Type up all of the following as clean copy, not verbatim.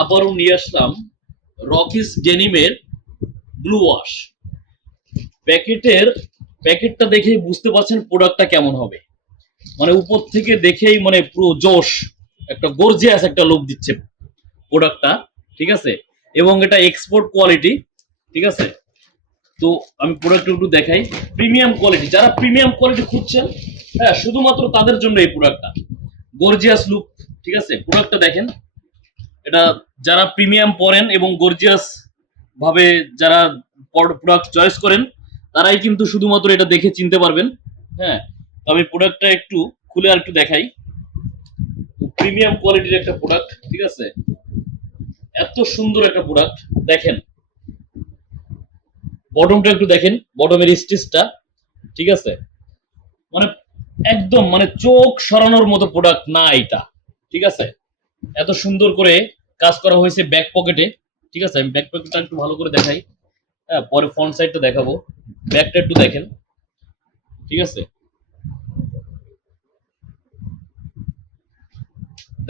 আবারও নিয়ে আসলাম রকিস ডেনিমের blue wash. প্যাকেটের প্যাকেটটা দেখেই বুঝতে পারছেন প্রোডাক্টটা কেমন হবে। মানে উপর থেকে দেখেই মানে পুরো জোশ, একটা গর্জিয়াস একটা লুক দিচ্ছে প্রোডাক্টটা। ঠিক আছে, এবং এটা এক্সপোর্ট কোয়ালিটি। ঠিক আছে, তো আমি প্রোডাক্ট একটু দেখাই। প্রিমিয়াম কোয়ালিটি, যারা প্রিমিয়াম কোয়ালিটি খুঁজছেন, হ্যাঁ, শুধুমাত্র তাদের জন্য এই প্রোডাক্টটা। Gorgeous look. ঠিক আছে, প্রোডাক্টটা দেখেন। এটা যারা প্রিমিয়াম পরেন এবং গর্জিয়াস ভাবে যারা প্রোডাক্ট চয়েস করেন, তারাই কিন্তু শুধুমাত্র এটা দেখে চিনতে পারবেন। হ্যাঁ, তো আমি প্রোডাক্টটা একটু খুলে আর একটু দেখাই। প্রিমিয়াম কোয়ালিটির একটা প্রোডাক্ট। ঠিক আছে, এত সুন্দর একটা প্রোডাক্ট। দেখেন বটমটা একটু দেখেন, বটমের স্টিচটা। ঠিক আছে, মানে একদম মানে চোখ সরানোর মতো প্রোডাক্ট না এটা। ঠিক আছে, এত সুন্দর করে কাজ করা হয়েছে ব্যাক পকেটে। ঠিক আছে, আমি ব্যাক পকেটটা একটু ভালো করে দেখাই। হ্যাঁ, পরে ফ্রন্ট সাইডটা দেখাবো। ব্যাকটা একটু দেখেন। ঠিক আছে,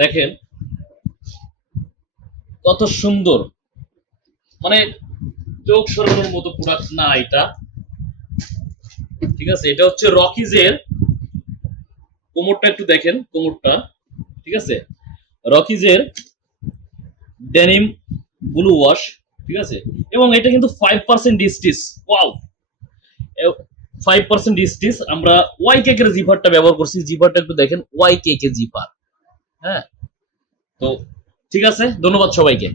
দেখেন কত সুন্দর, মানে চোখ সরানোর মতো প্রোডাক্ট না এটা। ঠিক আছে, এটা হচ্ছে রকিজের। কোমরটা একটু দেখেন, কোমরটা। ঠিক আছে, রকিজের ডেনিম ব্লু ওয়াশ। ঠিক আছে, এবং এটা কিন্তু 5% স্টিচ। Wow, 5% stitch. আমরা ওয়াই কেকের জিপারটা ব্যবহার করছি। জিপারটা একটু দেখেন, ওয়াই কেকের জিপার। হ্যাঁ, তো ঠিক আছে, ধন্যবাদ সবাইকে।